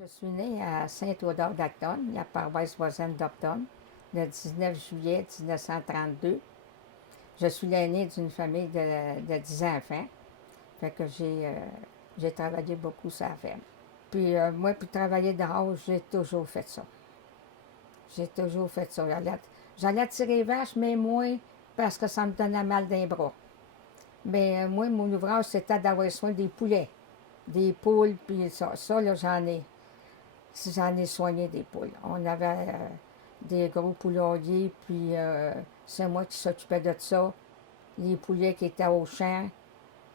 Je suis née à Saint-Audard-d'Acton, la paroisse voisine d'Upton, le 19 juillet 1932. Je suis l'aînée d'une famille de 10 enfants. Fait que j'ai travaillé beaucoup sur la ferme. Puis moi, puis travailler dehors, j'ai toujours fait ça. J'ai toujours fait ça. J'allais tirer les vaches, mais moins parce que ça me donnait mal d'un bras. Mais moi, mon ouvrage, c'était d'avoir soin des poulets, des poules, puis ça. Ça, là, j'en ai soigné des poules. On avait des gros poulaillers, puis c'est moi qui s'occupais de ça. Les poulets qui étaient au champ.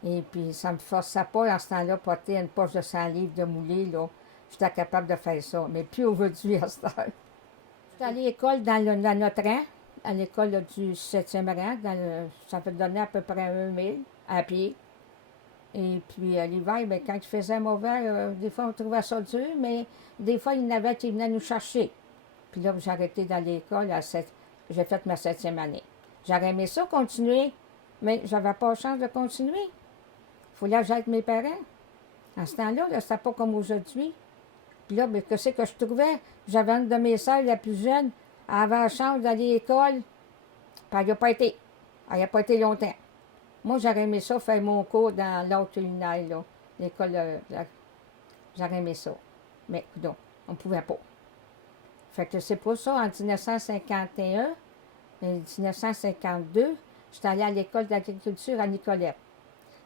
Et puis, ça ne me forçait pas, en ce temps-là, porter une poche de 100 livres de moulée, là. J'étais capable de faire ça, mais plus aujourd'hui, à cette heure. J'étais allée à l'école dans notre rang, à l'école là, du 7e rang. Ça fait donner à peu près 1 000 à pied. Et puis, l'hiver, bien, quand il faisait mauvais, des fois, on trouvait ça dur, mais des fois, il y en avait qui venaient nous chercher. Puis là, j'ai arrêté dans l'école, j'ai fait ma 7e année. J'aurais aimé ça continuer, mais j'avais pas la chance de continuer. Il fallait que j'aille avec mes parents. À ce temps-là, c'était pas comme aujourd'hui. Puis là, bien, qu'est-ce que je trouvais? J'avais une de mes sœurs, la plus jeune, elle avait la chance d'aller à l'école, puis elle n'y a pas été. Elle n'y a pas été longtemps. Moi, j'aurais aimé ça, faire mon cours dans l'art culinaire, là. L'école, j'aurais aimé ça. Mais, non, on ne pouvait pas. Fait que c'est pour ça, en 1951 et 1952, j'étais allée à l'école d'agriculture à Nicolette.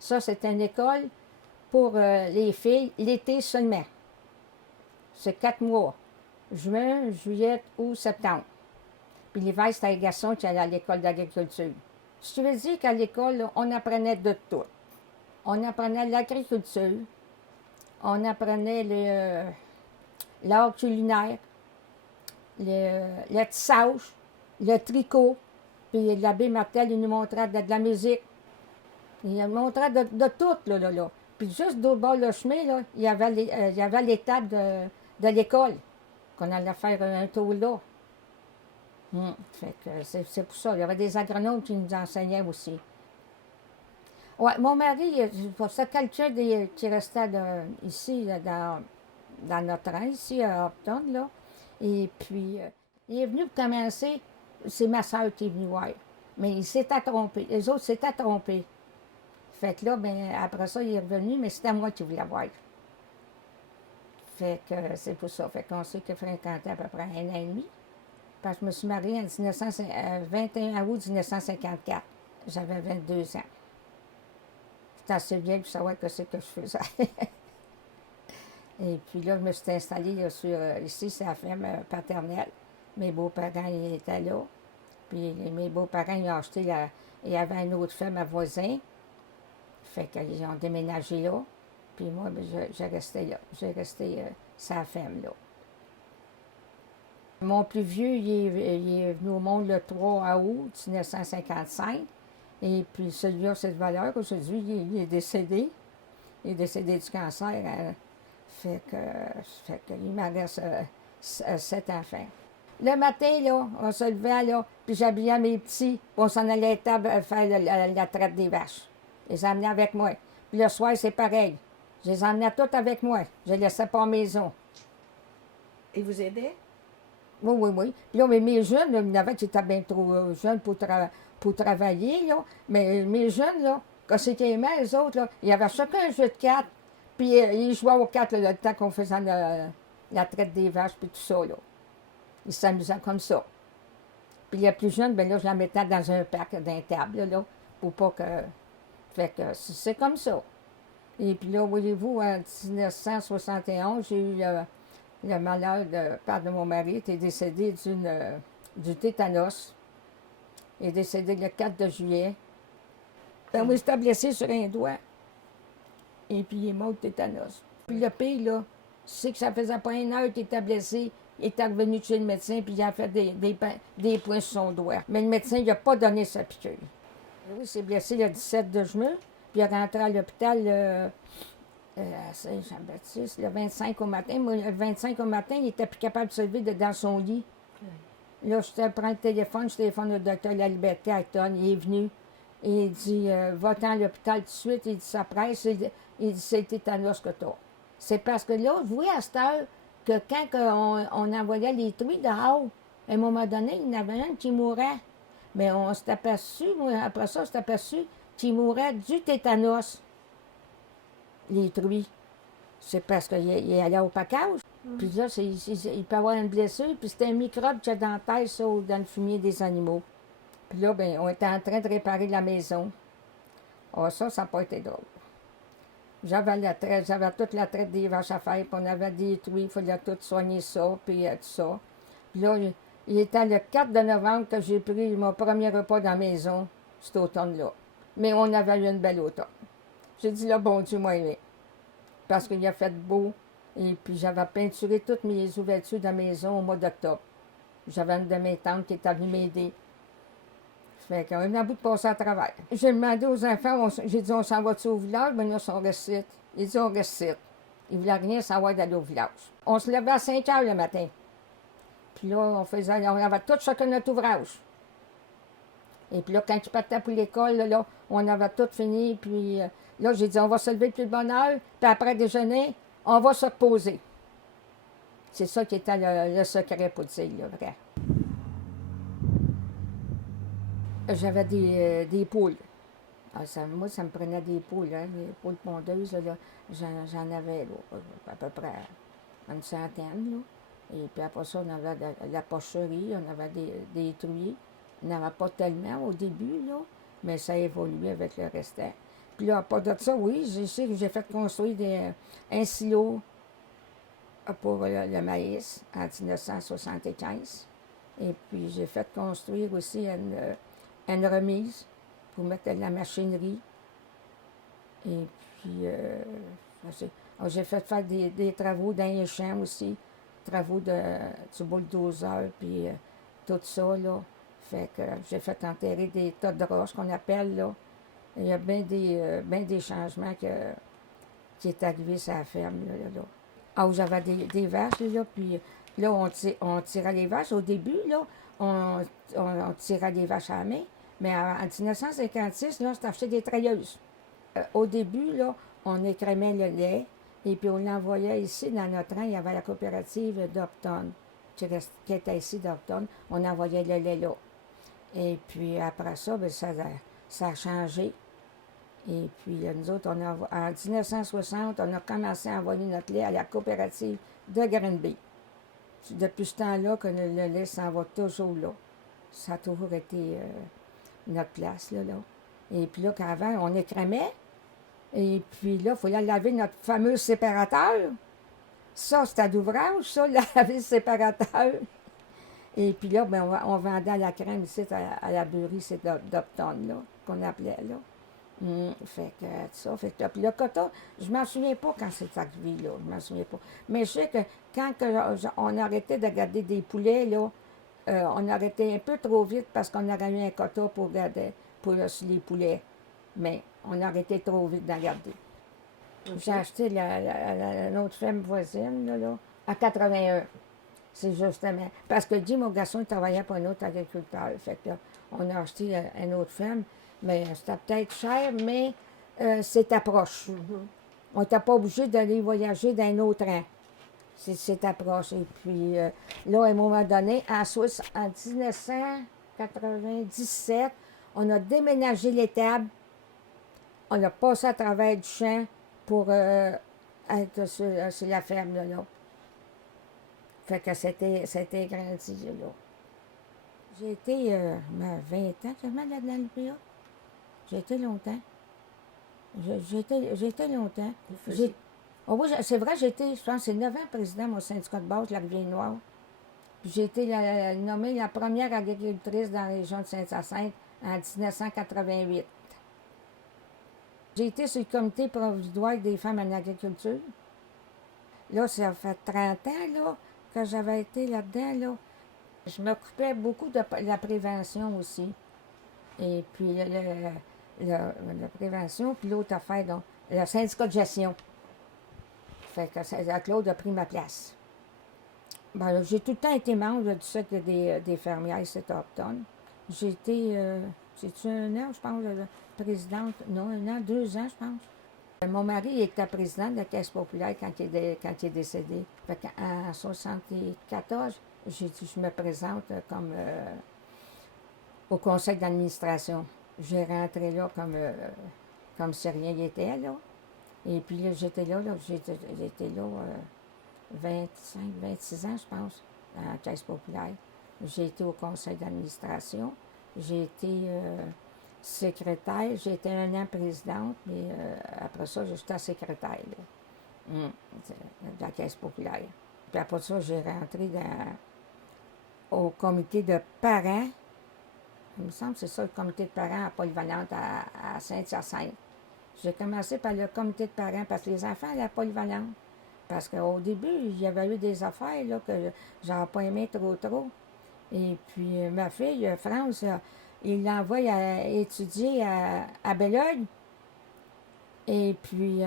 Ça, c'était une école pour les filles, l'été seulement. C'est 4 mois. Juin, juillet, août, septembre. Puis l'hiver, c'était les garçons qui allaient à l'école d'agriculture. Je te veux dire qu'à l'école, là, on apprenait de tout. On apprenait l'agriculture, on apprenait l'art culinaire, le tissage, le tricot. Puis l'abbé Martel, il nous montrait de la musique. Il nous montrait de tout, là. Puis juste d'au bord le chemin, là, il y avait l'étape de l'école, qu'on allait faire un tour là. Fait que c'est pour ça. Il y avait des agronomes qui nous enseignaient aussi. Ouais, mon mari, c'est quelqu'un qui restait ici, là, dans notre rang, ici à Upton, là. Et puis, il est venu pour commencer, c'est ma soeur qui est venue voir. Mais il s'était trompé. Les autres s'étaient trompés. Fait que là, ben, après ça, il est revenu, mais c'était moi qui voulais voir. Fait que c'est pour ça. Fait qu'on s'est fréquenté à peu près 1 an et demi. Parce que je me suis mariée en 21 août 1954. J'avais 22 ans. J'étais assez vieille pour savoir ce que je faisais. Et puis là, je me suis installée là, ici, c'est la ferme paternelle. Mes beaux-parents ils étaient là. Puis mes beaux-parents, ils ont acheté il y avait une autre ferme à voisin. Fait qu'ils ont déménagé là. Puis moi, ben, j'ai resté là. J'ai resté sa ferme là. Mon plus vieux, il est venu au monde le 3 août 1955. Et puis celui-là, c'est de valeur. Aujourd'hui, il est décédé. Il est décédé du cancer. Fait que il m'en reste 7 enfants. Le matin, là, on se levait, là, puis j'habillais mes petits, puis on s'en allait à l'étable faire la traite des vaches. Je les emmenais avec moi. Puis le soir, c'est pareil. Je les emmenais toutes avec moi. Je les laissais pas en maison. Et vous aidez? Oui. Puis là, mais mes jeunes, là, il y en avait qui étaient bien trop jeunes pour travailler, là. Mais mes jeunes, là, quand c'était aimé, les autres, là, il y avait chacun un jeu de cartes. Puis ils jouaient aux cartes, là, le temps qu'on faisait la traite des vaches, puis tout ça, là. Ils s'amusaient comme ça. Puis les plus jeunes, bien là, je la mettais dans un parc d'un table, là, pour pas que... Fait que c'est comme ça. Et puis là, voyez-vous, en 1971, j'ai eu le malheur de père de mon mari, était décédé du tétanos. Il est décédé le 4 juillet. Ben, moi, j'étais blessé sur un doigt. Et puis, il est mort de tétanos. Puis le pire, là, c'est que ça faisait pas 1 heure qu'il était blessé. Il était revenu chez le médecin, puis il a fait des points sur son doigt. Mais le médecin, il n'a pas donné sa piqûre. Oui, il s'est blessé le 17 de juin, puis il est rentré à l'hôpital à Saint-Jean-Baptiste, le 25 au matin. Moi, le 25 au matin, il n'était plus capable de se lever dans son lit. Là, je prends le téléphone, je téléphone au docteur La Liberté à Acton. Il est venu. Et il dit va-t'en à l'hôpital tout de suite. Il dit ça presse. Il dit c'est le tétanos que t'as. C'est parce que là, vous voyez, à cette heure, que on envoyait les truies dehors, à un moment donné, il y en avait un qui mourait. Mais on s'est aperçu, après ça, on s'est aperçu qu'il mourait du tétanos, les truies. C'est parce qu'il allait au pacage. Puis là, il peut avoir une blessure, puis c'est un microbe qu'il y a dans la tête, ça, ou dans le fumier des animaux. Puis là, ben, on était en train de réparer la maison. Ah, ça n'a pas été drôle. J'avais toute la traite des vaches à faire, puis on avait détruit, il fallait tout soigner ça, puis tout ça. Puis là, il était le 4 de novembre que j'ai pris mon premier repas dans la maison, cet automne-là. Mais on avait eu une belle automne. J'ai dit, là, bon Dieu m'a aimé. Parce qu'il a fait beau, et puis j'avais peinturé toutes mes ouvertures de la maison au mois d'octobre. J'avais une de mes tantes qui était venue m'aider. Fait qu'on a eu un bout de passer à travers. J'ai demandé aux enfants, j'ai dit, on s'en va-tu au village? Ben là, ils sont restés. Ils dit, on reste ici. Ils ne voulaient rien savoir d'aller au village. On se levait à 5 heures le matin. Puis là, on avait tout chacun notre ouvrage. Et puis là, quand ils partaient pour l'école, là, on avait tout fini. Puis là, j'ai dit, on va se lever depuis de bonne heure. Puis après déjeuner, on va se reposer. C'est ça qui était le secret pour dire, le vrai. J'avais des poules. Ah, moi, ça me prenait des poules, hein, des poules pondeuses. Là, j'en avais là, à peu près une centaine. Là. Et puis après ça, on avait de la porcherie, on avait des truies. On n'avait pas tellement au début, là, mais ça a évolué avec le restant. Puis là, à part de ça, oui, j'ai fait construire un silo pour le maïs en 1975. Et puis j'ai fait construire aussi une remise pour mettre de la machinerie. Et puis, j'ai fait faire des travaux dans les champs aussi, travaux du bulldozer, puis tout ça, là. Fait que j'ai fait enterrer des tas de roches qu'on appelle, là. Il y a bien des changements qui est arrivé sur la ferme, là. Ah, où j'avais des vaches, là, puis là, on tirait les vaches. Au début, là, on tirait les vaches à la main. Mais en 1956, là, on s'est acheté des trailleuses. Au début, là, on écrémait le lait et puis on l'envoyait ici dans notre rang. Il y avait la coopérative d'Upton qui était ici d'Upton. On envoyait le lait là. Et puis après ça, bien, ça a changé. Et puis nous autres, en 1960, on a commencé à envoyer notre lait à la coopérative de Granby. Depuis ce temps-là que le lait s'en va toujours là. Ça a toujours été notre place, là. Et puis là, qu'avant, on écrémait. Et puis là, il fallait laver notre fameux séparateur. Ça, c'était d'ouvrage, ça, laver le séparateur. Et puis là, ben, on vendait la crème ici à la beurrerie, c'est d'Upton, là, qu'on appelait, là. Fait que ça, fait que puis le coton, je m'en souviens pas quand c'est arrivé, là, je m'en souviens pas. Mais je sais que quand on arrêtait de garder des poulets, là, on arrêtait un peu trop vite parce qu'on aurait eu un quota pour les poulets. Mais on arrêtait trop vite d'en garder. Okay. J'ai acheté l'autre ferme voisine, là, à 81. C'est justement. Parce que Jim, mon garçon, il travaillait pour un autre agriculteur. Fait que on a acheté une autre ferme. Mais c'était peut-être cher, mais c'était proche. On n'était pas obligé d'aller voyager dans un autre rang. C'était proche. Et puis là, à un moment donné, en 1997, on a déménagé l'étable. On a passé à travers du champ pour être sur la ferme, là. Fait que c'était grandi, là. J'ai été 20 ans, seulement là dans le PA. J'ai été longtemps. J'ai été longtemps. Oh oui, c'est vrai, j'ai été, je pense, c'est 9 ans président au syndicat de base de la Rivière-Noire. Puis j'ai été nommée la première agricultrice dans la région de Saint-Hyacinthe en 1988. J'ai été sur le comité provisoire des femmes en agriculture. Là, ça fait 30 ans là, que j'avais été là-dedans. Là. Je m'occupais beaucoup de la prévention aussi. Et puis la prévention, puis l'autre affaire, donc, le syndicat de gestion. Fait que Claude a pris ma place. Ben, j'ai tout le temps été membre du cercle des fermières, c'est Upton. J'ai été, c'est-tu 1 an, je pense, présidente? Non, 1 an, 2 ans, je pense. Mon mari était président de la Caisse populaire quand quand il est décédé. Fait qu'en 1974, j'ai dit, je me présente comme au conseil d'administration. J'ai rentré là comme si rien n'était, là. Et puis là, j'étais là 25, 26 ans, je pense, à la Caisse populaire. J'ai été au conseil d'administration. J'ai été secrétaire. J'ai été un an présidente, mais après ça, j'étais secrétaire là, de la Caisse populaire. Puis après ça, j'ai rentré au comité de parents. Il me semble que c'est ça, le comité de parents à Polyvalente à Saint-Hyacinthe. J'ai commencé par le comité de parents parce que les enfants allaient à Polyvalente. Parce qu'au début, il y avait eu des affaires là, que j'avais pas aimé trop. Et puis ma fille, France, il l'envoie étudier à Belleuil. Et puis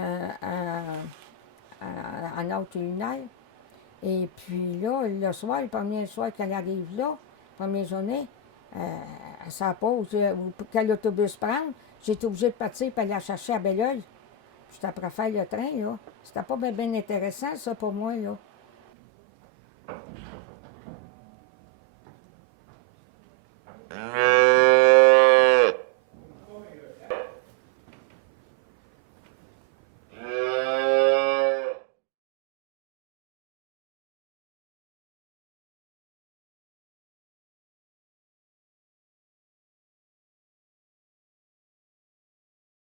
en haute culinaire. Et puis là, le soir, le premier soir qu'elle arrive là, première journée, sa pause, quel autobus prendre, j'étais obligée de partir pour aller la chercher à Belleuil. J'étais après faire le train, là. C'était pas bien intéressant, ça, pour moi, là.